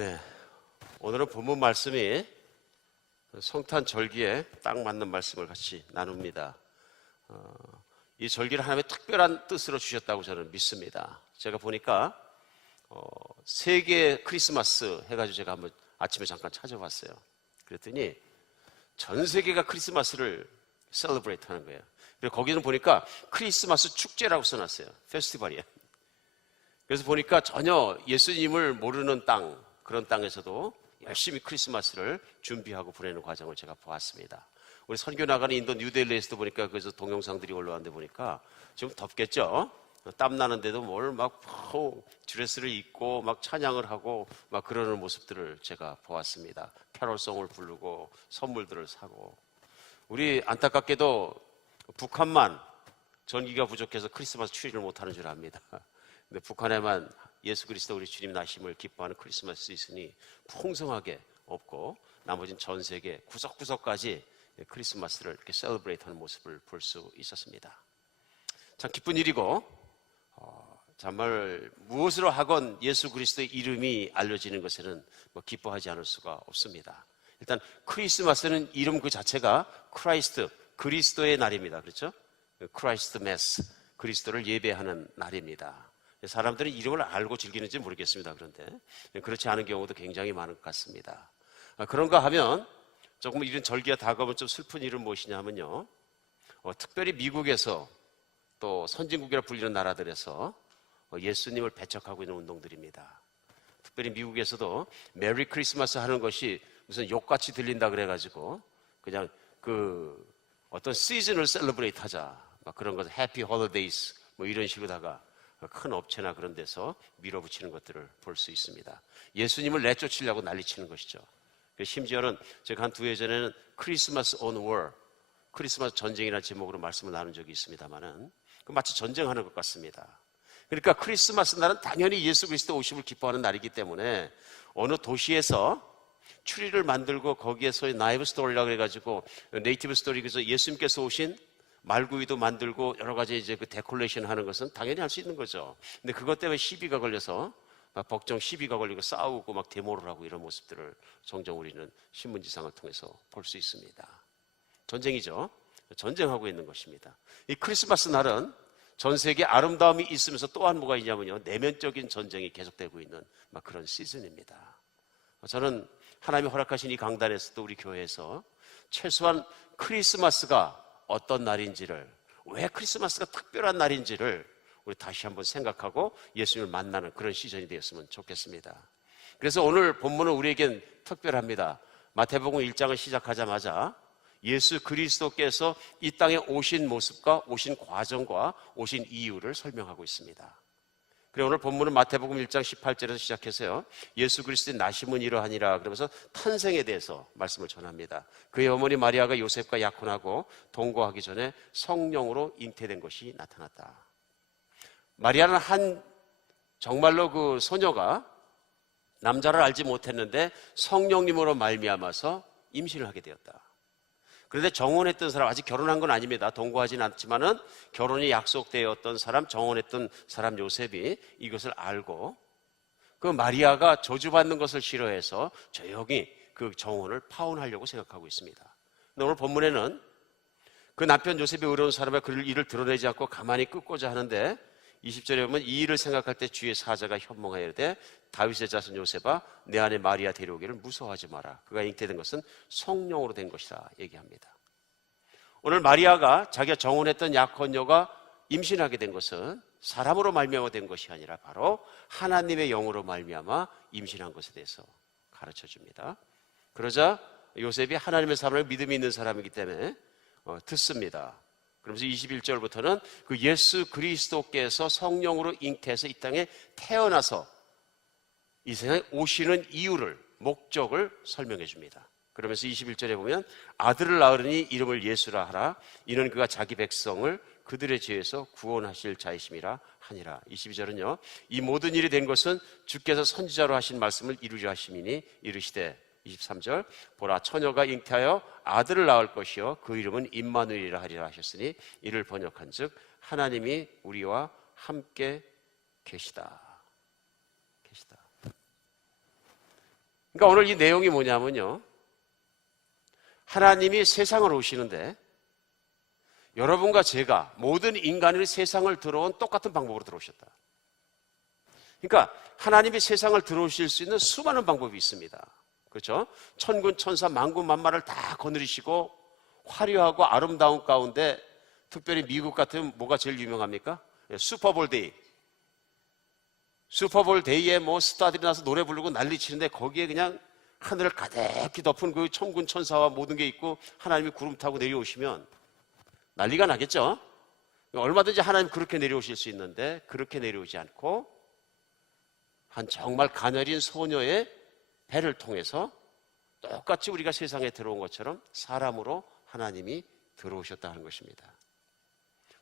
네, 오늘은 본문 말씀이 성탄 절기에 딱 맞는 말씀을 같이 나눕니다. 이 절기를 하나님의 특별한 뜻으로 주셨다고 저는 믿습니다. 제가 보니까 세계 크리스마스 해가지고 제가 한번 아침에 잠깐 찾아봤어요. 그랬더니 전 세계가 크리스마스를 셀러브레이트 하는 거예요. 그리고 거기는 보니까 크리스마스 축제라고 써놨어요. 페스티벌이에요. 그래서 보니까 전혀 예수님을 모르는 땅, 그런 땅에서도 열심히 크리스마스를 준비하고 보내는 과정을 제가 보았습니다. 우리 선교 나가는 인도 뉴델리에서도 보니까 그래서 동영상들이 올라왔는데 보니까 지금 덥겠죠? 땀 나는데도 뭘 막 드레스를 입고 막 찬양을 하고 막 그러는 모습들을 제가 보았습니다. 캐롤송을 부르고 선물들을 사고. 우리 안타깝게도 북한만 전기가 부족해서 크리스마스 추리를 못하는 줄 압니다. 근데 북한에만 예수 그리스도 우리 주님 나심을 기뻐하는 크리스마스 시즌이 풍성하게 없고 나머지는 전 세계 구석구석까지 크리스마스를 이렇게 셀러브레이트하는 모습을 볼 수 있었습니다. 참 기쁜 일이고 정말 무엇으로 하건 예수 그리스도의 이름이 알려지는 것에는 기뻐하지 않을 수가 없습니다. 일단 크리스마스는 이름 그 자체가 크라이스트, 그리스도의 날입니다. 그렇죠? 크라이스트 메스, 그리스도를 예배하는 날입니다. 사람들은 이름을 알고 즐기는지 모르겠습니다. 그런데 그렇지 않은 경우도 굉장히 많은 것 같습니다. 그런가 하면 조금 이런 절기가 다가오면 좀 슬픈 일은 무엇이냐면요, 특별히 미국에서 또 선진국이라 불리는 나라들에서 예수님을 배척하고 있는 운동들입니다. 특별히 미국에서도 메리 크리스마스 하는 것이 무슨 욕같이 들린다 그래가지고 그냥 그 어떤 시즌을 셀러브레이트 하자, 막 그런 것을 해피 홀리데이스 뭐 이런 식으로다가 큰 업체나 그런 데서 밀어붙이는 것들을 볼 수 있습니다. 예수님을 내쫓으려고 난리치는 것이죠. 심지어는 제가 한 2해 전에는 크리스마스 on war, 크리스마스 전쟁이라는 제목으로 말씀을 나눈 적이 있습니다만은 마치 전쟁하는 것 같습니다. 그러니까 크리스마스 날은 당연히 예수 그리스도 오심을 기뻐하는 날이기 때문에 어느 도시에서 추리를 만들고 거기에 소위 나이브 스토리라고 해가지고 네이티브 스토리, 그래서 예수님께서 오신 말구이도 만들고 여러 가지 이제 그 데코레이션 하는 것은 당연히 할 수 있는 거죠. 근데 그것 때문에 시비가 걸려서 막 법정 시비가 걸리고 싸우고 막 데모를 하고 이런 모습들을 종종 우리는 신문지상을 통해서 볼 수 있습니다. 전쟁이죠. 전쟁하고 있는 것입니다. 이 크리스마스 날은 전 세계에 아름다움이 있으면서 또한 뭐가 있냐면요, 내면적인 전쟁이 계속되고 있는 막 그런 시즌입니다. 저는 하나님이 허락하신 이 강단에서도 우리 교회에서 최소한 크리스마스가 어떤 날인지를, 왜 크리스마스가 특별한 날인지를 우리 다시 한번 생각하고 예수님을 만나는 그런 시즌이 되었으면 좋겠습니다. 그래서 오늘 본문은 우리에겐 특별합니다. 마태복음 1장을 시작하자마자 예수 그리스도께서 이 땅에 오신 모습과 오신 과정과 오신 이유를 설명하고 있습니다. 그리고 오늘 본문은 마태복음 1장 18절에서 시작해서요, 예수 그리스도의 나심은 이러하니라 그러면서 탄생에 대해서 말씀을 전합니다. 그의 어머니 마리아가 요셉과 약혼하고 동거하기 전에 성령으로 잉태된 것이 나타났다. 마리아는 정말로 그 소녀가 남자를 알지 못했는데 성령님으로 말미암아서 임신을 하게 되었다. 그런데 정혼했던 사람, 아직 결혼한 건 아닙니다. 동거하진 않지만은 결혼이 약속되었던 사람, 정혼했던 사람 요셉이 이것을 알고 그 마리아가 저주받는 것을 싫어해서 조용히 그 정혼을 파혼하려고 생각하고 있습니다. 근데 오늘 본문에는 그 남편 요셉이 어려운 사람의 그 일을 드러내지 않고 가만히 끄고자 하는데 20절에 보면 이 일을 생각할 때 주의 사자가 현몽하여 이르되 다윗의 자손 요셉아, 내 안에 마리아 데려오기를 무서워하지 마라. 그가 잉태된 것은 성령으로 된 것이라 얘기합니다. 오늘 마리아가 자기가 정혼했던 약혼녀가 임신하게 된 것은 사람으로 말미암아 된 것이 아니라 바로 하나님의 영으로 말미암아 임신한 것에 대해서 가르쳐 줍니다. 그러자 요셉이 하나님의 사람을 믿음이 있는 사람이기 때문에 듣습니다. 그러면서 21절부터는 그 예수 그리스도께서 성령으로 잉태해서 이 땅에 태어나서 이 세상에 오시는 이유를, 목적을 설명해 줍니다. 그러면서 21절에 보면 아들을 낳으리니 이름을 예수라 하라. 이는 그가 자기 백성을 그들의 죄에서 구원하실 자이심이라 하니라. 22절은요, 이 모든 일이 된 것은 주께서 선지자로 하신 말씀을 이루려 하심이니 이르시되 23절 보라, 처녀가 잉태하여 아들을 낳을 것이요 그 이름은 임마누엘이라 하리라 하셨으니 이를 번역한즉 하나님이 우리와 함께 계시다. 그러니까 오늘 이 내용이 뭐냐면요, 하나님이 세상을 오시는데 여러분과 제가 모든 인간이 세상을 들어온 똑같은 방법으로 들어오셨다. 그러니까 하나님이 세상을 들어오실 수 있는 수많은 방법이 있습니다. 그렇죠? 천군 천사 만군 만마를 다 거느리시고 화려하고 아름다운 가운데 특별히 미국 같으면 뭐가 제일 유명합니까? 슈퍼볼 데이. 슈퍼볼 데이에 뭐 스타들이 나서 노래 부르고 난리 치는데 거기에 그냥 하늘을 가득히 덮은 그 천군 천사와 모든 게 있고 하나님이 구름 타고 내려오시면 난리가 나겠죠? 얼마든지 하나님 그렇게 내려오실 수 있는데 그렇게 내려오지 않고 한 정말 가녀린 소녀의 배를 통해서 똑같이 우리가 세상에 들어온 것처럼 사람으로 하나님이 들어오셨다는 것입니다.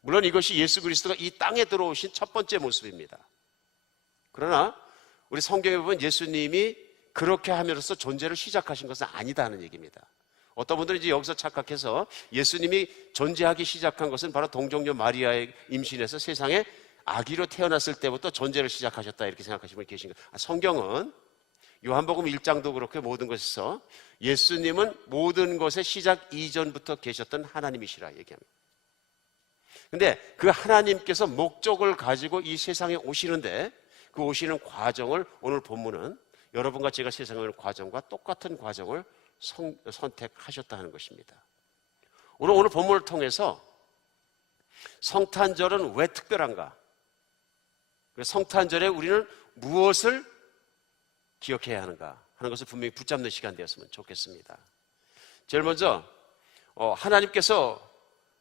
물론 이것이 예수 그리스도가 이 땅에 들어오신 첫 번째 모습입니다. 그러나 우리 성경에 보면 예수님이 그렇게 함으로써 존재를 시작하신 것은 아니다 하는 얘기입니다. 어떤 분들은 이제 여기서 착각해서 예수님이 존재하기 시작한 것은 바로 동정녀 마리아의 임신에서 세상에 아기로 태어났을 때부터 존재를 시작하셨다 이렇게 생각하시는 분이 계신 거예요. 성경은 요한복음 1장도 그렇게 모든 것에서 예수님은 모든 것의 시작 이전부터 계셨던 하나님이시라 얘기합니다. 근데 그 하나님께서 목적을 가지고 이 세상에 오시는데 그 오시는 과정을 오늘 본문은 여러분과 제가 세상에 오는 과정과 똑같은 과정을 선택하셨다는 것입니다. 오늘 본문을 통해서 성탄절은 왜 특별한가? 성탄절에 우리는 무엇을 기억해야 하는가 하는 것을 분명히 붙잡는 시간 되었으면 좋겠습니다. 제일 먼저 하나님께서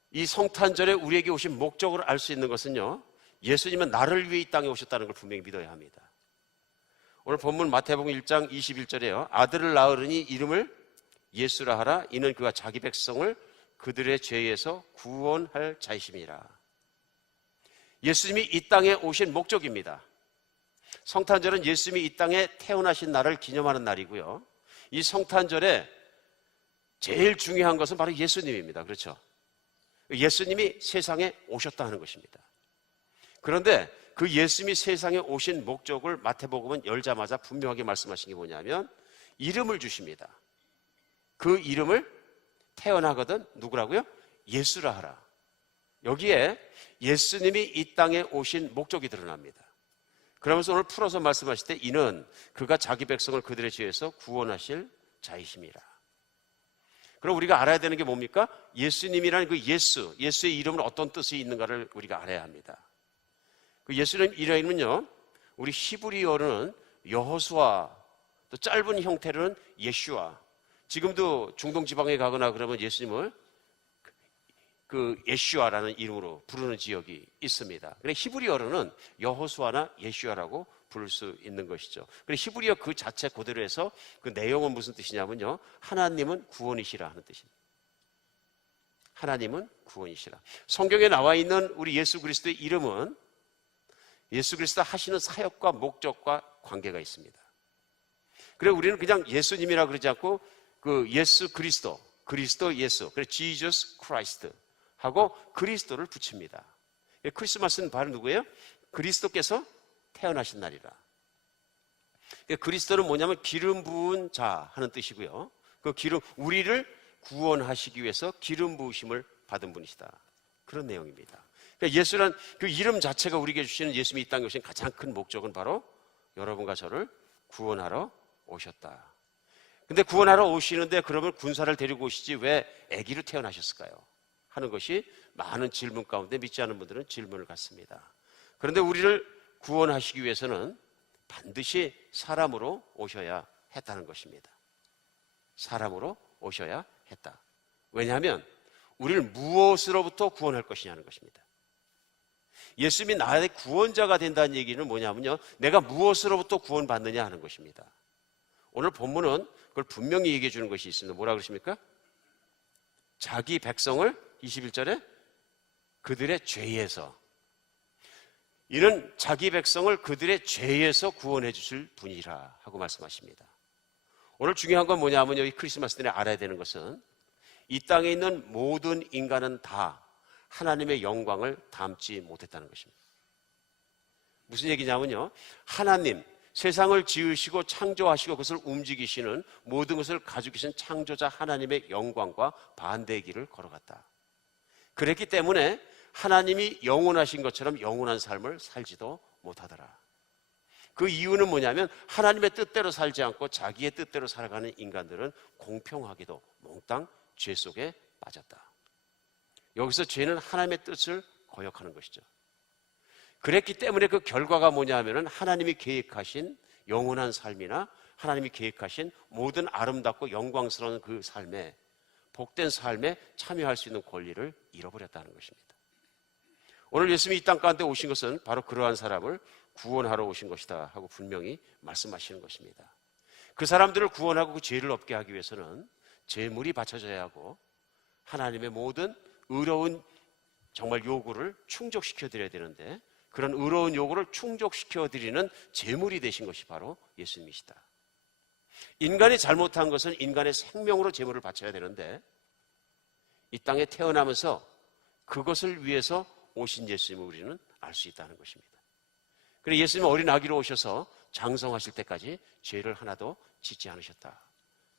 이 성탄절에 우리에게 오신 목적을 알 수 있는 것은요, 예수님은 나를 위해 이 땅에 오셨다는 걸 분명히 믿어야 합니다. 오늘 본문 마태복음 1장 21절에요. 아들을 낳으리니 이름을 예수라 하라. 이는 그가 자기 백성을 그들의 죄에서 구원할 자이심이라. 예수님이 이 땅에 오신 목적입니다. 성탄절은 예수님이 이 땅에 태어나신 날을 기념하는 날이고요. 이 성탄절에 제일 중요한 것은 바로 예수님입니다. 그렇죠? 예수님이 세상에 오셨다는 것입니다. 그런데 그 예수님이 세상에 오신 목적을 마태복음은 열자마자 분명하게 말씀하신 게 뭐냐면 이름을 주십니다. 그 이름을 태어나거든 누구라고요? 예수라 하라. 여기에 예수님이 이 땅에 오신 목적이 드러납니다. 그러면서 오늘 풀어서 말씀하실 때 이는 그가 자기 백성을 그들의 죄에서 구원하실 자이심이라. 그럼 우리가 알아야 되는 게 뭡니까? 예수님이라는 그 예수의 이름은 어떤 뜻이 있는가를 우리가 알아야 합니다. 그 예수님 이름은요, 우리 히브리어로는 여호수아, 또 짧은 형태로는 예슈아. 지금도 중동 지방에 가거나 그러면 예수님을 그 예슈아라는 이름으로 부르는 지역이 있습니다. 그래 히브리어로는 여호수아나 예슈아라고 부를 수 있는 것이죠. 그래 히브리어 그 자체 그대로 해서 그 내용은 무슨 뜻이냐면요, 하나님은 구원이시라 하는 뜻입니다. 하나님은 구원이시라. 성경에 나와 있는 우리 예수 그리스도의 이름은 예수 그리스도 하시는 사역과 목적과 관계가 있습니다. 그래 우리는 그냥 예수님이라 그러지 않고 그 예수 그리스도 예수, 그래 Jesus Christ 하고 그리스도를 붙입니다. 크리스마스는 바로 누구예요? 그리스도께서 태어나신 날이라. 그리스도는 뭐냐면 기름 부은 자 하는 뜻이고요. 그 기름, 우리를 구원하시기 위해서 기름 부으심을 받은 분이시다. 그런 내용입니다. 그러니까 예수란 그 이름 자체가 우리에게 주시는 예수님이 이 땅에 오신 가장 큰 목적은 바로 여러분과 저를 구원하러 오셨다. 근데 구원하러 오시는데 그러면 군사를 데리고 오시지 왜 아기로 태어나셨을까요? 하는 것이 많은 질문 가운데 믿지 않는 분들은 질문을 갖습니다. 그런데 우리를 구원하시기 위해서는 반드시 사람으로 오셔야 했다는 것입니다. 사람으로 오셔야 했다. 왜냐하면 우리를 무엇으로부터 구원할 것이냐는 것입니다. 예수님이 나의 구원자가 된다는 얘기는 뭐냐면요, 내가 무엇으로부터 구원받느냐 하는 것입니다. 오늘 본문은 그걸 분명히 얘기해 주는 것이 있습니다. 뭐라 그러십니까? 자기 백성을 21절에 그들의 죄에서, 이는 자기 백성을 그들의 죄에서 구원해 주실 분이라 하고 말씀하십니다. 오늘 중요한 건 뭐냐면요, 이 크리스마스 때에 알아야 되는 것은 이 땅에 있는 모든 인간은 다 하나님의 영광을 담지 못했다는 것입니다. 무슨 얘기냐면요, 하나님, 세상을 지으시고 창조하시고 그것을 움직이시는 모든 것을 가지고 계신 창조자 하나님의 영광과 반대의 길을 걸어갔다. 그랬기 때문에 하나님이 영원하신 것처럼 영원한 삶을 살지도 못하더라. 그 이유는 뭐냐면 하나님의 뜻대로 살지 않고 자기의 뜻대로 살아가는 인간들은 공평하게도 몽땅 죄 속에 빠졌다. 여기서 죄는 하나님의 뜻을 거역하는 것이죠. 그랬기 때문에 그 결과가 뭐냐 하면은 하나님이 계획하신 영원한 삶이나 하나님이 계획하신 모든 아름답고 영광스러운 그 삶에, 복된 삶에 참여할 수 있는 권리를 잃어버렸다는 것입니다. 오늘 예수님이 이 땅 가운데 오신 것은 바로 그러한 사람을 구원하러 오신 것이다 하고 분명히 말씀하시는 것입니다. 그 사람들을 구원하고 그 죄를 없게 하기 위해서는 제물이 바쳐져야 하고 하나님의 모든 의로운 정말 요구를 충족시켜 드려야 되는데, 그런 의로운 요구를 충족시켜 드리는 제물이 되신 것이 바로 예수님이시다. 인간이 잘못한 것은 인간의 생명으로 제물을 바쳐야 되는데, 이 땅에 태어나면서 그것을 위해서 오신 예수님을 우리는 알 수 있다는 것입니다. 그래서 예수님은 어린 아기로 오셔서 장성하실 때까지 죄를 하나도 짓지 않으셨다.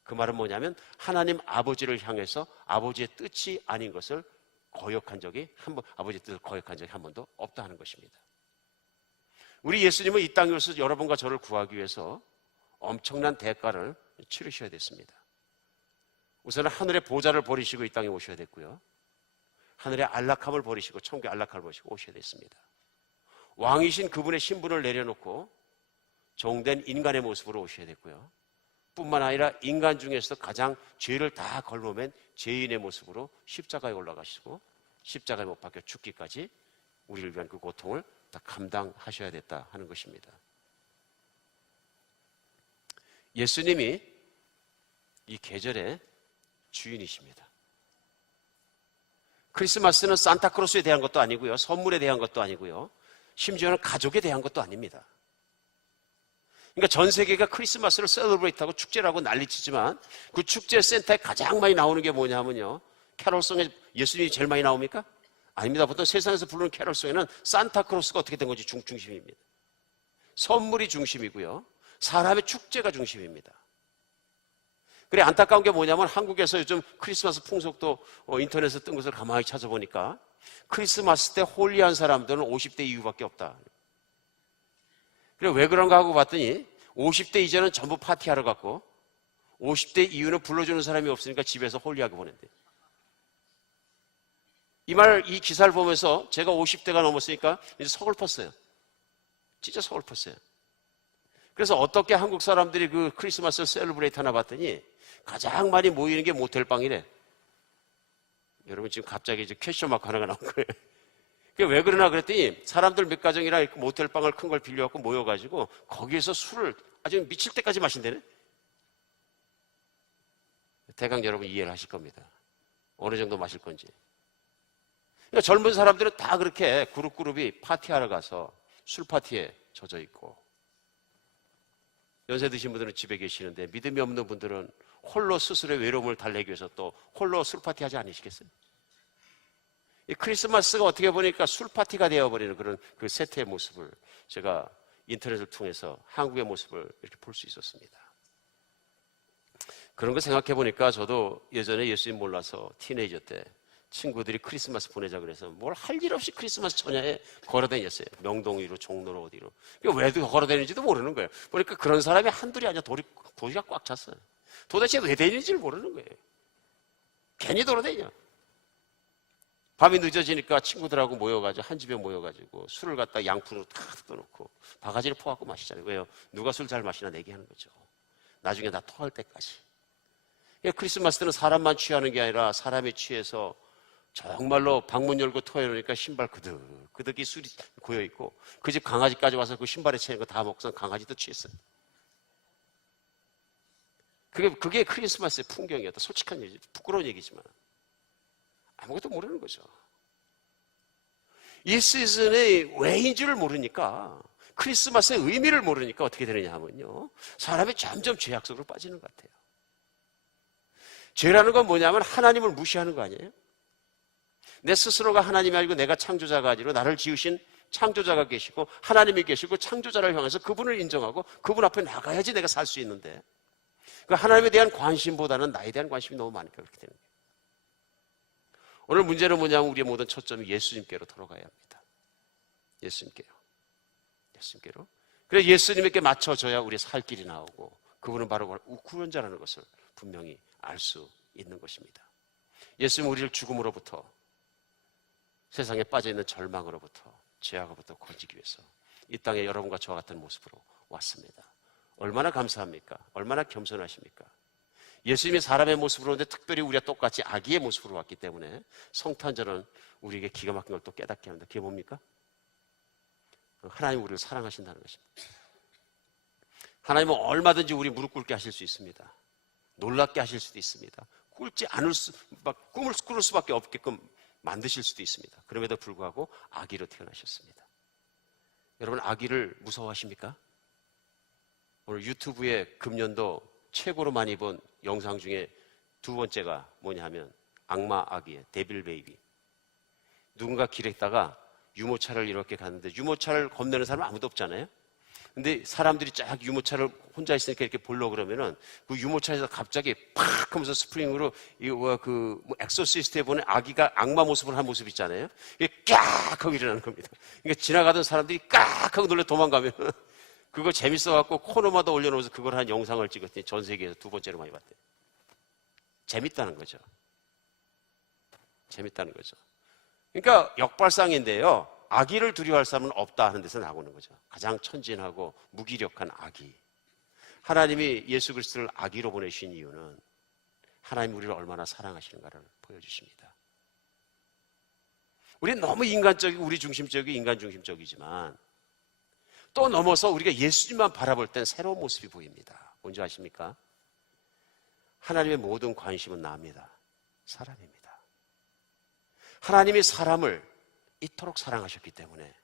그 말은 뭐냐면 하나님 아버지를 향해서 아버지의 뜻이 아닌 것을 거역한 적이 아버지의 뜻을 거역한 적이 한 번도 없다 하는 것입니다. 우리 예수님은 이 땅에 오셔서 여러분과 저를 구하기 위해서 엄청난 대가를 치르셔야 됐습니다. 우선은 하늘의 보좌를 버리시고 이 땅에 오셔야 됐고요. 하늘의 안락함을 버리시고 천국의 안락함을 버리시고 오셔야 됐습니다. 왕이신 그분의 신분을 내려놓고 종된 인간의 모습으로 오셔야 됐고요. 뿐만 아니라 인간 중에서도 가장 죄를 다 걸러맨 죄인의 모습으로 십자가에 올라가시고 십자가에 못 박혀 죽기까지 우리를 위한 그 고통을 다 감당하셔야 됐다 하는 것입니다. 예수님이 이 계절의 주인이십니다. 크리스마스는 산타크로스에 대한 것도 아니고요, 선물에 대한 것도 아니고요, 심지어는 가족에 대한 것도 아닙니다. 그러니까 전 세계가 크리스마스를 셀러브레이트하고 축제라고 난리치지만 그 축제 센터에 가장 많이 나오는 게 뭐냐면요, 캐롤송에 예수님이 제일 많이 나옵니까? 아닙니다. 보통 세상에서 부르는 캐롤송에는 산타크로스가 어떻게 된 건지 중심입니다. 선물이 중심이고요, 사람의 축제가 중심입니다. 그래, 안타까운 게 뭐냐면 한국에서 요즘 크리스마스 풍속도 인터넷에 뜬 것을 가만히 찾아보니까 크리스마스 때 홀리한 사람들은 50대 이후밖에 없다. 그래, 왜 그런가 하고 봤더니 50대 이전은 전부 파티하러 갔고 50대 이후는 불러주는 사람이 없으니까 집에서 홀리하게 보낸대. 이 기사를 보면서 제가 50대가 넘었으니까 이제 서글펐어요. 진짜 서글펐어요. 그래서 어떻게 한국 사람들이 그 크리스마스를 셀러브레이트 하나 봤더니 가장 많이 모이는 게 모텔방이래. 여러분 지금 갑자기 이제 퀘스천 마크 하나가 나온 거예요. 그게 왜 그러나 그랬더니 사람들 몇 가정이랑 이렇게 모텔방을 큰 걸 빌려갖고 모여가지고 거기에서 술을 아주 미칠 때까지 마신다네. 대강 여러분 이해를 하실 겁니다. 어느 정도 마실 건지. 그러니까 젊은 사람들은 다 그렇게 그룹이 파티하러 가서 술 파티에 젖어 있고, 연세 드신 분들은 집에 계시는데 믿음이 없는 분들은 홀로 스스로의 외로움을 달래기 위해서 또 홀로 술 파티 하지 않으시겠어요? 이 크리스마스가 어떻게 보니까 술 파티가 되어버리는 그런 그 세태의 모습을 제가 인터넷을 통해서 한국의 모습을 이렇게 볼 수 있었습니다. 그런 거 생각해 보니까 저도 예전에 예수님 몰라서 티네이저 때 친구들이 크리스마스 보내자 그래서 뭘 할 일 없이 크리스마스 전야에 걸어다녔어요. 명동 위로, 종로로 어디로. 왜 걸어다니는지도 모르는 거예요. 보니까 그런 사람이 한둘이 아니라 도시가 꽉 찼어요. 도대체 왜 다니는지를 모르는 거예요. 괜히 돌아다녀. 밤이 늦어지니까 친구들하고 모여가지고 한 집에 모여가지고 술을 갖다 양푼으로 탁 뜯어놓고 바가지를 퍼갖고 마시잖아요. 왜요? 누가 술 잘 마시나 내기하는 거죠. 나중에 다 토할 때까지. 크리스마스 때는 사람만 취하는 게 아니라 사람이 취해서 정말로 방문 열고 토해놓으니까 신발 그득이 술이 고여있고 그 집 강아지까지 와서 그 신발에 채인 거 다 먹고선 강아지도 취했어요. 그게 크리스마스의 풍경이었다. 솔직한 얘기, 부끄러운 얘기지만 아무것도 모르는 거죠. 이 시즌의 왜인 줄을 모르니까, 크리스마스의 의미를 모르니까 어떻게 되느냐 하면요, 사람이 점점 죄악 속으로 빠지는 것 같아요. 죄라는 건 뭐냐면 하나님을 무시하는 거 아니에요? 내 스스로가 하나님이 아니고 내가 창조자가 아니고 나를 지으신 창조자가 계시고 하나님이 계시고 창조자를 향해서 그분을 인정하고 그분 앞에 나가야지 내가 살 수 있는데, 그 하나님에 대한 관심보다는 나에 대한 관심이 너무 많으니까 그렇게 되는 거예요. 오늘 문제는 뭐냐면 우리의 모든 초점이 예수님께로 돌아가야 합니다. 예수님께로. 그래서 예수님께 맞춰져야 우리의 살 길이 나오고 그분은 바로 구원자라는 것을 분명히 알 수 있는 것입니다. 예수님은 우리를 죽음으로부터, 세상에 빠져있는 절망으로부터, 죄악으로부터 건지기 위해서 이 땅에 여러분과 저와 같은 모습으로 왔습니다. 얼마나 감사합니까? 얼마나 겸손하십니까? 예수님이 사람의 모습으로 오는데 특별히 우리가 똑같이 아기의 모습으로 왔기 때문에 성탄절은 우리에게 기가 막힌 걸 또 깨닫게 합니다. 그게 뭡니까? 하나님 우리를 사랑하신다는 것입니다. 하나님은 얼마든지 우리 무릎 꿇게 하실 수 있습니다. 놀랍게 하실 수도 있습니다. 꿈을 꾸를 수밖에 없게끔 만드실 수도 있습니다. 그럼에도 불구하고 아기로 태어나셨습니다. 여러분, 아기를 무서워하십니까? 오늘 유튜브에 금년도 최고로 많이 본 영상 중에 두 번째가 뭐냐 하면 악마 아기의 데빌 베이비. 누군가 길에다가 유모차를 이렇게 갔는데 유모차를 겁내는 사람은 아무도 없잖아요. 근데 사람들이 쫙 유모차를 혼자 있으니까 이렇게 보려고 그러면은 그 유모차에서 갑자기 팍 하면서 스프링으로 엑소시스트에 보는 아기가 악마 모습을 한 모습 있잖아요. 이게 깍 하고 일어나는 겁니다. 그러니까 지나가던 사람들이 깍 하고 놀래 도망가면 그거 재밌어갖고 코너마다 올려놓으면서 그걸 한 영상을 찍었더니 전 세계에서 두 번째로 많이 봤대요. 재밌다는 거죠. 그러니까 역발상인데요. 아기를 두려워할 사람은 없다 하는 데서 나오는 거죠. 가장 천진하고 무기력한 아기. 하나님이 예수 그리스도를 아기로 보내신 이유는 하나님 우리를 얼마나 사랑하시는가를 보여주십니다. 우리는 너무 인간적이고 우리 중심적이고 인간 중심적이지만 또 넘어서 우리가 예수님만 바라볼 땐 새로운 모습이 보입니다. 뭔지 아십니까? 하나님의 모든 관심은 나입니다. 사람입니다. 하나님이 사람을 이토록 사랑하셨기 때문에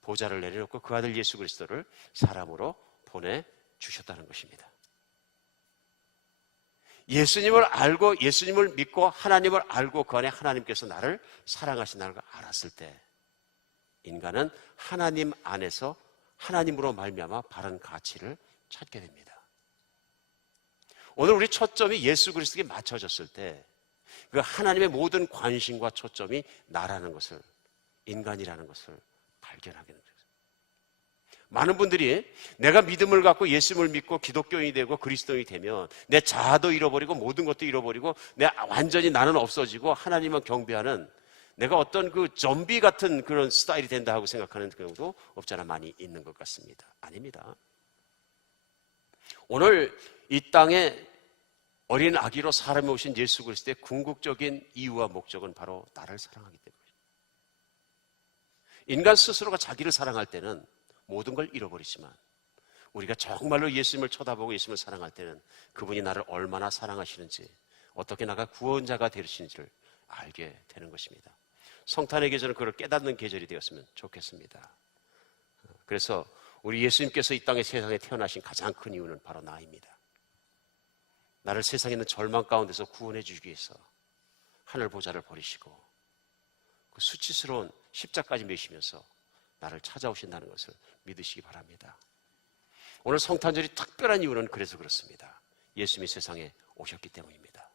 보좌를 내려놓고 그 아들 예수 그리스도를 사람으로 보내주셨다는 것입니다. 예수님을 알고 예수님을 믿고 하나님을 알고 그 안에 하나님께서 나를 사랑하신다는 걸 알았을 때 인간은 하나님 안에서 하나님으로 말미암아 바른 가치를 찾게 됩니다. 오늘 우리 초점이 예수 그리스도에 맞춰졌을 때 그 하나님의 모든 관심과 초점이 나라는 것을, 인간이라는 것을 발견하게 됩니다. 많은 분들이 내가 믿음을 갖고 예수님을 믿고 기독교인이 되고 그리스도인이 되면 내 자아도 잃어버리고 모든 것도 잃어버리고 완전히 나는 없어지고 하나님만 경배하는 내가 어떤 그 좀비 같은 그런 스타일이 된다 하고 생각하는 경우도 없잖아 많이 있는 것 같습니다. 아닙니다. 오늘 이 땅에 어린 아기로 사람이 오신 예수 그리스도의 궁극적인 이유와 목적은 바로 나를 사랑하기 때문입니다. 인간 스스로가 자기를 사랑할 때는 모든 걸 잃어버리지만 우리가 정말로 예수님을 쳐다보고 예수님을 사랑할 때는 그분이 나를 얼마나 사랑하시는지 어떻게 나가 구원자가 되시는지를 알게 되는 것입니다. 성탄의 계절은 그걸 깨닫는 계절이 되었으면 좋겠습니다. 그래서 우리 예수님께서 이 땅의 세상에 태어나신 가장 큰 이유는 바로 나입니다. 나를 세상에 있는 절망 가운데서 구원해 주기 위해서 하늘 보좌를 버리시고 그 수치스러운 십자가까지 메시면서 나를 찾아오신다는 것을 믿으시기 바랍니다. 오늘 성탄절이 특별한 이유는 그래서 그렇습니다. 예수님이 세상에 오셨기 때문입니다.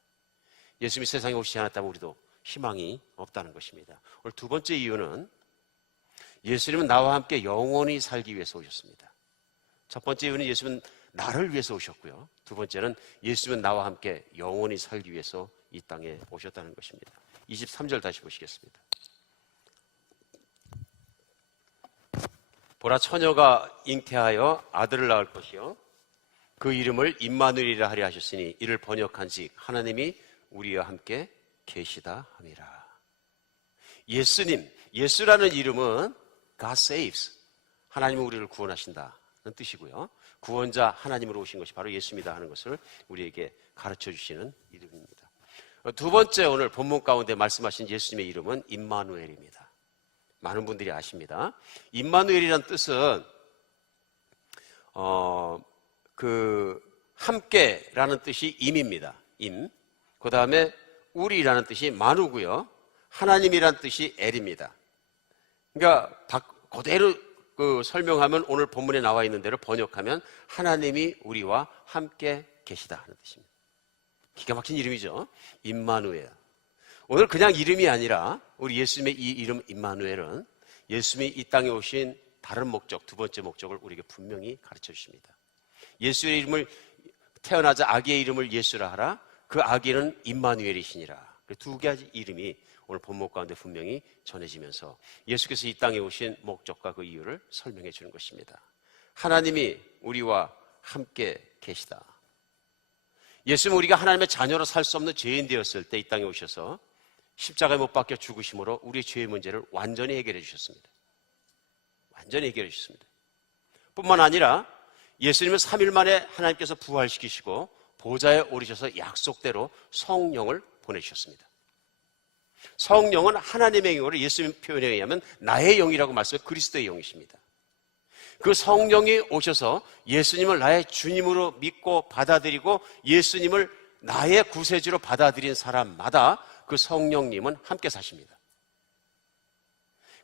예수님이 세상에 오시지 않았다면 우리도 희망이 없다는 것입니다. 오늘 두 번째 이유는 예수님은 나와 함께 영원히 살기 위해서 오셨습니다. 첫 번째 이유는 예수님은 나를 위해서 오셨고요. 두 번째는 예수님은 나와 함께 영원히 살기 위해서 이 땅에 오셨다는 것입니다. 23절 다시 보시겠습니다. 보라, 처녀가 잉태하여 아들을 낳을 것이요 그 이름을 임마누엘이라 하려 하셨으니 이를 번역한즉 하나님이 우리와 함께 계시다 함이라. 예수님, 예수라는 이름은 God saves, 하나님은 우리를 구원하신다는 뜻이고요. 구원자 하나님으로 오신 것이 바로 예수입니다 하는 것을 우리에게 가르쳐 주시는 이름입니다. 두 번째, 오늘 본문 가운데 말씀하신 예수님의 이름은 임마누엘입니다. 많은 분들이 아십니다. 임마누엘이란 뜻은 함께라는 뜻이 임입니다. 임. 그 다음에 우리라는 뜻이 만우고요. 하나님이란 뜻이 엘입니다. 그러니까 그대로 설명하면 오늘 본문에 나와 있는 대로 번역하면 하나님이 우리와 함께 계시다 하는 뜻입니다. 기가 막힌 이름이죠. 임마누엘. 오늘 그냥 이름이 아니라 우리 예수님의 이 이름 임마누엘은 예수님이 이 땅에 오신 다른 목적, 두 번째 목적을 우리에게 분명히 가르쳐 주십니다. 예수의 이름을 태어나자 아기의 이름을 예수라 하라. 그 아기는 임마누엘이시니라. 두 가지 이름이 오늘 본문 가운데 분명히 전해지면서 예수께서 이 땅에 오신 목적과 그 이유를 설명해 주는 것입니다. 하나님이 우리와 함께 계시다. 예수님은 우리가 하나님의 자녀로 살 수 없는 죄인 되었을 때 이 땅에 오셔서 십자가에 못 박혀 죽으심으로 우리의 죄의 문제를 완전히 해결해 주셨습니다. 완전히 해결해 주셨습니다. 뿐만 아니라 예수님은 3일 만에 하나님께서 부활시키시고 보좌에 오르셔서 약속대로 성령을 보내주셨습니다. 성령은 하나님의 영으로 예수님 표현에 의하면 나의 영이라고 말씀해 그리스도의 영이십니다. 그 성령이 오셔서 예수님을 나의 주님으로 믿고 받아들이고 예수님을 나의 구세주로 받아들인 사람마다 그 성령님은 함께 사십니다.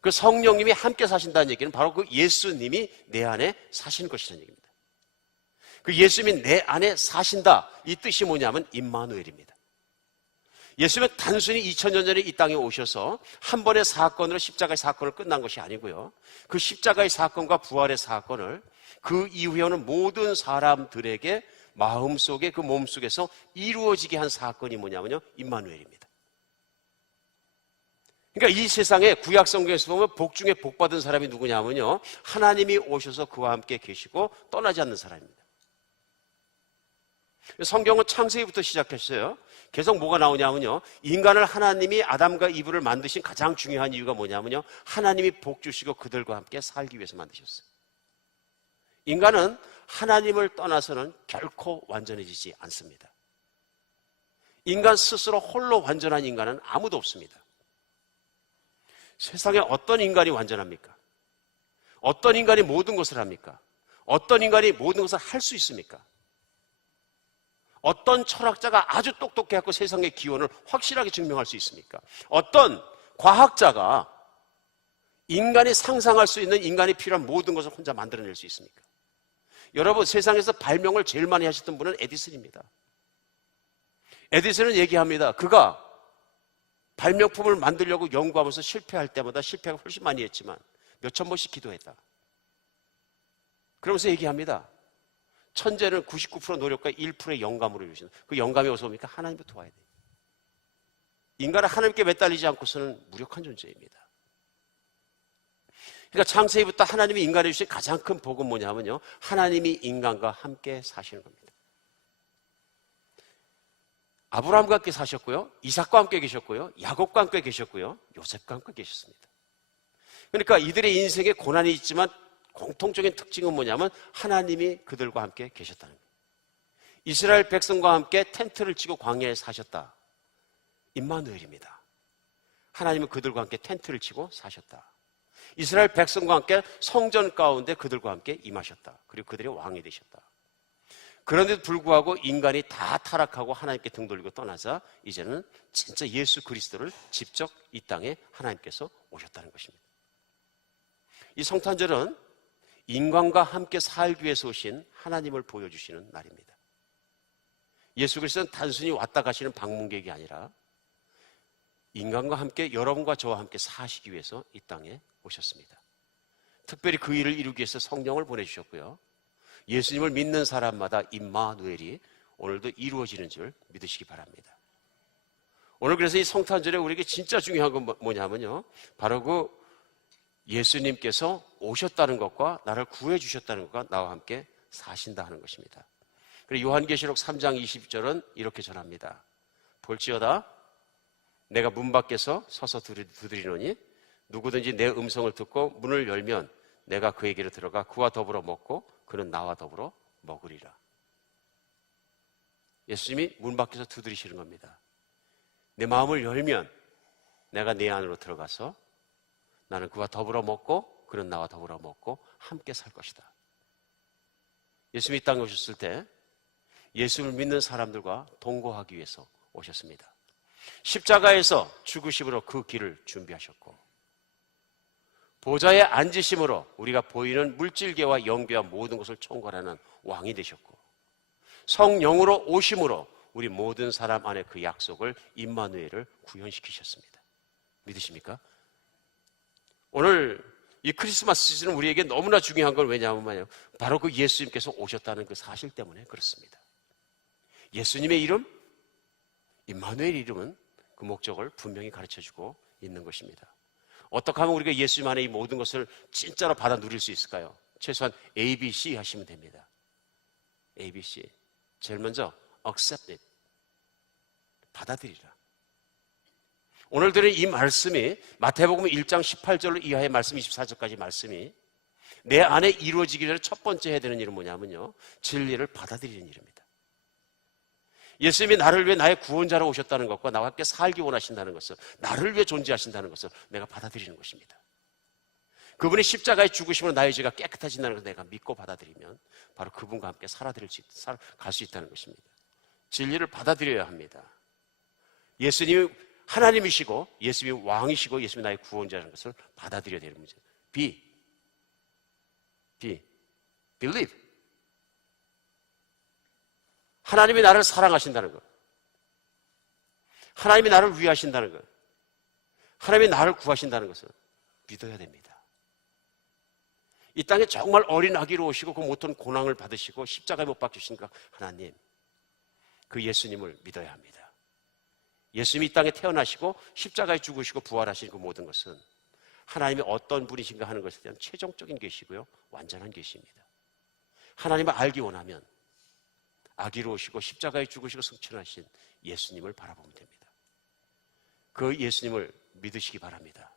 그 성령님이 함께 사신다는 얘기는 바로 그 예수님이 내 안에 사시는 것이라는 얘기입니다. 그 예수님이 내 안에 사신다, 이 뜻이 뭐냐면 임마누엘입니다. 예수님은 단순히 2000년 전에 이 땅에 오셔서 한 번의 사건으로 십자가의 사건을 끝난 것이 아니고요. 그 십자가의 사건과 부활의 사건을 그 이후에 오는 모든 사람들에게 마음속에 그 몸속에서 이루어지게 한 사건이 뭐냐면요, 임마누엘입니다. 그러니까 이 세상에 구약 성경에서 보면 복 중에 복 받은 사람이 누구냐면요, 하나님이 오셔서 그와 함께 계시고 떠나지 않는 사람입니다. 성경은 창세기부터 시작했어요. 계속 뭐가 나오냐면요, 인간을 하나님이 아담과 이브를 만드신 가장 중요한 이유가 뭐냐면요, 하나님이 복 주시고 그들과 함께 살기 위해서 만드셨어요. 인간은 하나님을 떠나서는 결코 완전해지지 않습니다. 인간 스스로 홀로 완전한 인간은 아무도 없습니다. 세상에 어떤 인간이 완전합니까? 어떤 인간이 모든 것을 합니까? 어떤 인간이 모든 것을 할 수 있습니까? 어떤 철학자가 아주 똑똑해갖고 세상의 기원을 확실하게 증명할 수 있습니까? 어떤 과학자가 인간이 상상할 수 있는 인간이 필요한 모든 것을 혼자 만들어낼 수 있습니까? 여러분, 세상에서 발명을 제일 많이 하셨던 분은 에디슨입니다. 에디슨은 얘기합니다. 그가 발명품을 만들려고 연구하면서 실패할 때마다 실패가 훨씬 많이 했지만 몇천 번씩 기도했다. 그러면서 얘기합니다. 천재는 99% 노력과 1%의 영감으로 이루어진다. 그 영감이 어디서 옵니까? 하나님부터 와야 돼요. 인간은 하나님께 매달리지 않고서는 무력한 존재입니다. 그러니까 창세기부터 하나님이 인간에 주신 가장 큰 복은 뭐냐면요, 하나님이 인간과 함께 사시는 겁니다. 아브라함과 함께 사셨고요, 이삭과 함께 계셨고요, 야곱과 함께 계셨고요, 요셉과 함께 계셨습니다. 그러니까 이들의 인생에 고난이 있지만 공통적인 특징은 뭐냐면 하나님이 그들과 함께 계셨다는 거예요. 이스라엘 백성과 함께 텐트를 치고 광야에 사셨다. 임마누엘입니다. 하나님은 그들과 함께 텐트를 치고 사셨다. 이스라엘 백성과 함께 성전 가운데 그들과 함께 임하셨다. 그리고 그들의 왕이 되셨다. 그런데도 불구하고 인간이 다 타락하고 하나님께 등 돌리고 떠나자 이제는 진짜 예수 그리스도를 직접 이 땅에 하나님께서 오셨다는 것입니다. 이 성탄절은 인간과 함께 살기 위해서 오신 하나님을 보여주시는 날입니다. 예수 그리스도는 단순히 왔다 가시는 방문객이 아니라 인간과 함께, 여러분과 저와 함께 사시기 위해서 이 땅에 오셨습니다. 특별히 그 일을 이루기 위해서 성령을 보내주셨고요, 예수님을 믿는 사람마다 임마누엘이 오늘도 이루어지는 줄 믿으시기 바랍니다. 오늘 그래서 이 성탄절에 우리에게 진짜 중요한 건 뭐냐면요, 바로 그 예수님께서 오셨다는 것과 나를 구해 주셨다는 것과 나와 함께 사신다 하는 것입니다. 그리고 요한계시록 3장 20절은 이렇게 전합니다. 볼지어다 내가 문 밖에서 서서 두드리노니 누구든지 내 음성을 듣고 문을 열면 내가 그에게로 들어가 그와 더불어 먹고 그는 나와 더불어 먹으리라. 예수님이 문 밖에서 두드리시는 겁니다. 내 마음을 열면 내가 내 안으로 들어가서 나는 그와 더불어 먹고 그는 나와 더불어 먹고 함께 살 것이다. 예수님이 이 땅에 오셨을 때 예수님을 믿는 사람들과 동거하기 위해서 오셨습니다. 십자가에서 죽으심으로 그 길을 준비하셨고 보좌에 앉으심으로 우리가 보이는 물질계와 영계와 모든 것을 총괄하는 왕이 되셨고, 성령으로 오심으로 우리 모든 사람 안에 그 약속을 임마누엘을 구현시키셨습니다. 믿으십니까? 오늘 이 크리스마스 시즌은 우리에게 너무나 중요한 건 왜냐하면 바로 그 예수님께서 오셨다는 그 사실 때문에 그렇습니다. 예수님의 이름, 임마누엘 이름은 그 목적을 분명히 가르쳐주고 있는 것입니다. 어떻게 하면 우리가 예수님 안에 이 모든 것을 진짜로 받아 누릴 수 있을까요? 최소한 ABC 하시면 됩니다. ABC. 제일 먼저 accept it. 받아들이라. 오늘 들은 이 말씀이 마태복음 1장 18절 이하의 말씀 24절까지 말씀이 내 안에 이루어지기 전에 첫 번째 해야 되는 일은 뭐냐면요, 진리를 받아들이는 일입니다. 예수님이 나를 위해 나의 구원자로 오셨다는 것과 나와 함께 살기 원하신다는 것을, 나를 위해 존재하신다는 것을 내가 받아들이는 것입니다. 그분이 십자가에 죽으심으로 나의 죄가 깨끗해진다는 것을 내가 믿고 받아들이면 바로 그분과 함께 갈 수 있다는 것입니다. 진리를 받아들여야 합니다. 예수님이 하나님이시고 예수님이 왕이시고 예수님이 나의 구원자라는 것을 받아들여야 되는 문제입니다. believe. 하나님이 나를 사랑하신다는 것, 하나님이 나를 위하신다는 것, 하나님이 나를 구하신다는 것을 믿어야 됩니다. 이 땅에 정말 어린 아기로 오시고 그 모든 고난을 받으시고 십자가에 못 박히신 그 하나님, 그 예수님을 믿어야 합니다. 예수님이 이 땅에 태어나시고 십자가에 죽으시고 부활하신 그 모든 것은 하나님이 어떤 분이신가 하는 것에 대한 최종적인 계시고요, 완전한 계시입니다. 하나님을 알기 원하면 아기로 오시고 십자가에 죽으시고 승천하신 예수님을 바라보면 됩니다. 그 예수님을 믿으시기 바랍니다.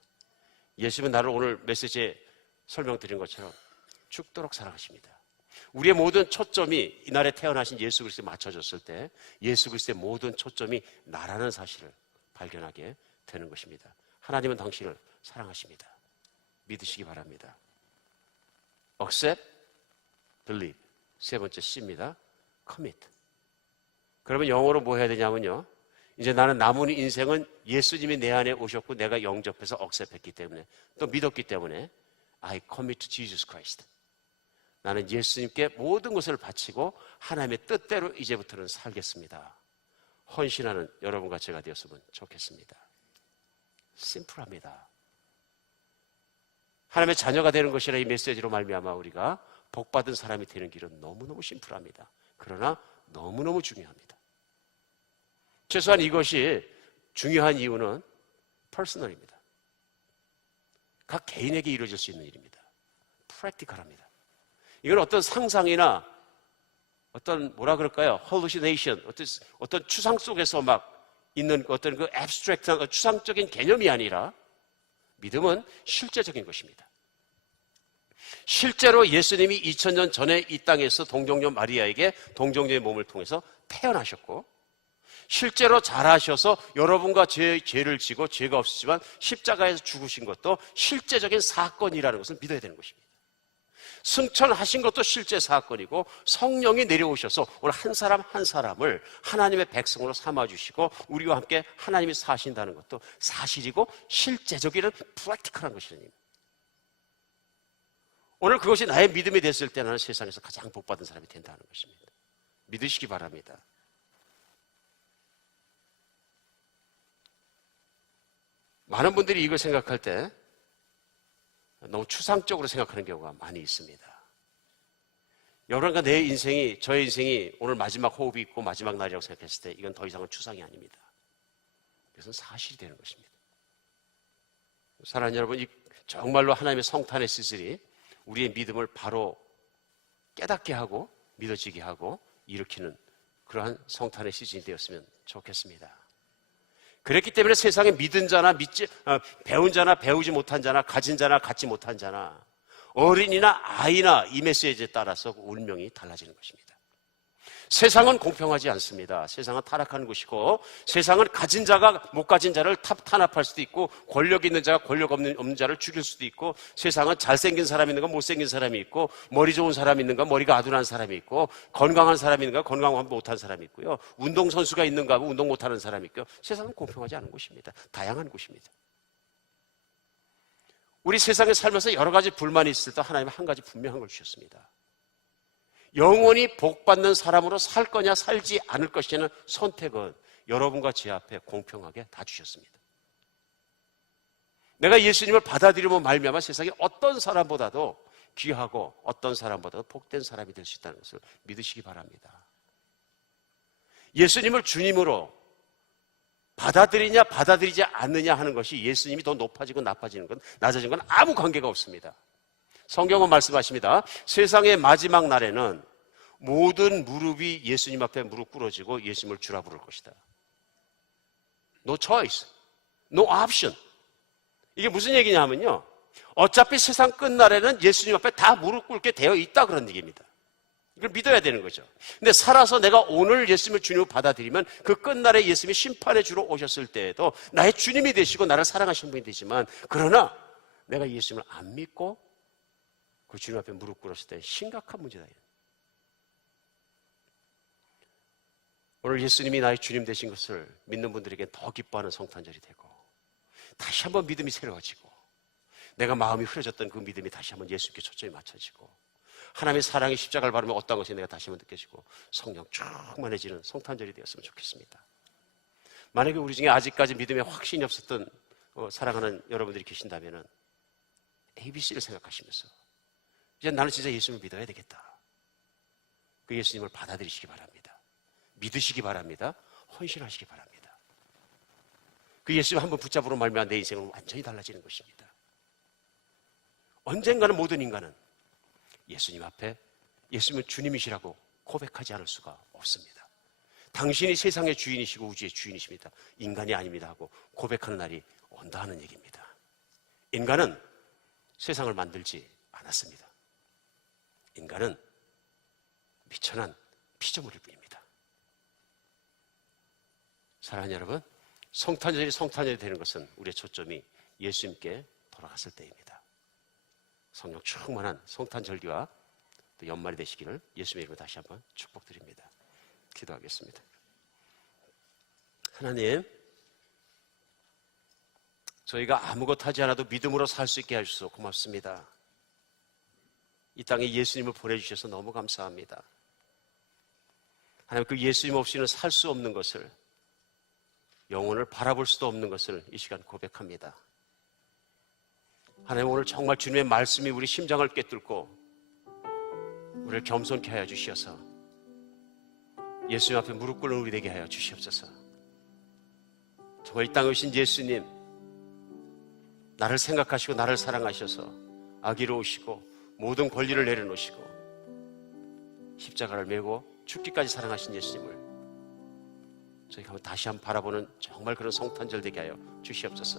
예수님은 나를 오늘 메시지에 설명드린 것처럼 죽도록 사랑하십니다. 우리의 모든 초점이 이날에 태어나신 예수 그리스도에 맞춰졌을 때 예수 그리스도의 모든 초점이 나라는 사실을 발견하게 되는 것입니다. 하나님은 당신을 사랑하십니다. 믿으시기 바랍니다. accept, believe. 세 번째 C입니다. commit. 그러면 영어로 뭐 해야 되냐면요, 이제 나는 남은 인생은 예수님이 내 안에 오셨고 내가 영접해서 accept했기 때문에, 또 믿었기 때문에 I commit to Jesus Christ. 나는 예수님께 모든 것을 바치고 하나님의 뜻대로 이제부터는 살겠습니다. 헌신하는 여러분과 제가 되었으면 좋겠습니다. 심플합니다. 하나님의 자녀가 되는 것이라 이 메시지로 말미암아 우리가 복받은 사람이 되는 길은 너무너무 심플합니다. 그러나 너무너무 중요합니다. 최소한 이것이 중요한 이유는 퍼스널입니다. 각 개인에게 이루어질 수 있는 일입니다. 프랙티컬합니다. 이건 어떤 상상이나 어떤 뭐라 그럴까요? hallucination, 어떤 추상 속에서 막 있는 어떤 그 abstract한 추상적인 개념이 아니라 믿음은 실제적인 것입니다. 실제로 예수님이 2000년 전에 이 땅에서 동정녀 마리아에게 동정녀의 몸을 통해서 태어나셨고, 실제로 잘하셔서 여러분과 죄를 지고 죄가 없으시지만 십자가에서 죽으신 것도 실제적인 사건이라는 것을 믿어야 되는 것입니다. 승천하신 것도 실제 사건이고, 성령이 내려오셔서 오늘 한 사람 한 사람을 하나님의 백성으로 삼아주시고 우리와 함께 하나님이 사신다는 것도 사실이고 실제적인 프랙티컬한 것입니다. 오늘 그것이 나의 믿음이 됐을 때 나는 세상에서 가장 복받은 사람이 된다는 것입니다. 믿으시기 바랍니다. 많은 분들이 이걸 생각할 때 너무 추상적으로 생각하는 경우가 많이 있습니다. 여러분과 저의 인생이 오늘 마지막 호흡이 있고 마지막 날이라고 생각했을 때 이건 더 이상은 추상이 아닙니다. 이것은 사실이 되는 것입니다. 사랑하는 여러분, 정말로 하나님의 성탄의 시즌이 우리의 믿음을 바로 깨닫게 하고 믿어지게 하고 일으키는 그러한 성탄의 시즌이 되었으면 좋겠습니다. 그랬기 때문에 세상에 믿은 자나 배운 자나 배우지 못한 자나 가진 자나 갖지 못한 자나 어린이나 아이나 이 메시지에 따라서 운명이 달라지는 것입니다. 세상은 공평하지 않습니다. 세상은 타락하는 곳이고, 세상은 가진 자가 못 가진 자를 탄압할 수도 있고, 권력 있는 자가 권력 없는 자를 죽일 수도 있고, 세상은 잘생긴 사람이 있는가 못생긴 사람이 있고, 머리 좋은 사람이 있는가 머리가 아둔한 사람이 있고, 건강한 사람이 있는가 건강 못한 사람이 있고요, 운동선수가 있는가 운동 못하는 사람이 있고요. 세상은 공평하지 않은 곳입니다. 다양한 곳입니다. 우리 세상에 살면서 여러 가지 불만이 있을 때 하나님은 한 가지 분명한 걸 주셨습니다. 영원히 복받는 사람으로 살 거냐 살지 않을 것이냐는 선택은 여러분과 제 앞에 공평하게 다 주셨습니다. 내가 예수님을 받아들이면 말미암아 세상에 어떤 사람보다도 귀하고 어떤 사람보다도 복된 사람이 될 수 있다는 것을 믿으시기 바랍니다. 예수님을 주님으로 받아들이냐 받아들이지 않느냐 하는 것이 예수님이 더 높아지고 나빠지는 건 낮아지는 건 아무 관계가 없습니다. 성경은 말씀하십니다. 세상의 마지막 날에는 모든 무릎이 예수님 앞에 무릎 꿇어지고 예수님을 주라 부를 것이다. No choice, no option. 이게 무슨 얘기냐면요, 어차피 세상 끝날에는 예수님 앞에 다 무릎 꿇게 되어 있다, 그런 얘기입니다. 이걸 믿어야 되는 거죠. 근데 살아서 내가 오늘 예수님을 주님으로 받아들이면 그 끝날에 예수님이 심판해 주러 오셨을 때에도 나의 주님이 되시고 나를 사랑하시는 분이 되지만, 그러나 내가 예수님을 안 믿고 그 주님 앞에 무릎 꿇었을 때 심각한 문제다. 오늘 예수님이 나의 주님 되신 것을 믿는 분들에게 더 기뻐하는 성탄절이 되고, 다시 한번 믿음이 새로워지고, 내가 마음이 흐려졌던 그 믿음이 다시 한번 예수님께 초점이 맞춰지고, 하나님의 사랑의 십자가를 바르며 어떤 것이 내가 다시 한번 느껴지고, 성령 충만해지는 성탄절이 되었으면 좋겠습니다. 만약에 우리 중에 아직까지 믿음에 확신이 없었던 사랑하는 여러분들이 계신다면 ABC를 생각하시면서 이제 나는 진짜 예수님을 믿어야 되겠다, 그 예수님을 받아들이시기 바랍니다. 믿으시기 바랍니다. 헌신하시기 바랍니다. 그 예수님 한번 붙잡으러 말미암아 내 인생은 완전히 달라지는 것입니다. 언젠가는 모든 인간은 예수님 앞에 예수님은 주님이시라고 고백하지 않을 수가 없습니다. 당신이 세상의 주인이시고 우주의 주인이십니다, 인간이 아닙니다 하고 고백하는 날이 온다 하는 얘기입니다. 인간은 세상을 만들지 않았습니다. 인간은 미천한 피조물일 뿐입니다. 사랑하는 여러분, 성탄절이 되는 것은 우리의 초점이 예수님께 돌아갔을 때입니다. 성령 충만한 성탄절기와 또 연말이 되시기를 예수님의 이름으로 다시 한번 축복드립니다. 기도하겠습니다. 하나님, 저희가 아무것도 하지 않아도 믿음으로 살 수 있게 해주셔서 고맙습니다. 이 땅에 예수님을 보내주셔서 너무 감사합니다. 하나님, 그 예수님 없이는 살 수 없는 것을, 영혼을 바라볼 수도 없는 것을 이 시간 고백합니다. 하나님, 오늘 정말 주님의 말씀이 우리 심장을 꿰뚫고 우리를 겸손케 하여 주시어서 예수님 앞에 무릎 꿇는 우리 되게 하여 주시옵소서. 정말 이 땅에 오신 예수님, 나를 생각하시고 나를 사랑하셔서 아기로 오시고 모든 권리를 내려놓으시고 십자가를 메고 죽기까지 사랑하신 예수님을 저희가 다시 한번 바라보는 정말 그런 성탄절 되게 하여 주시옵소서.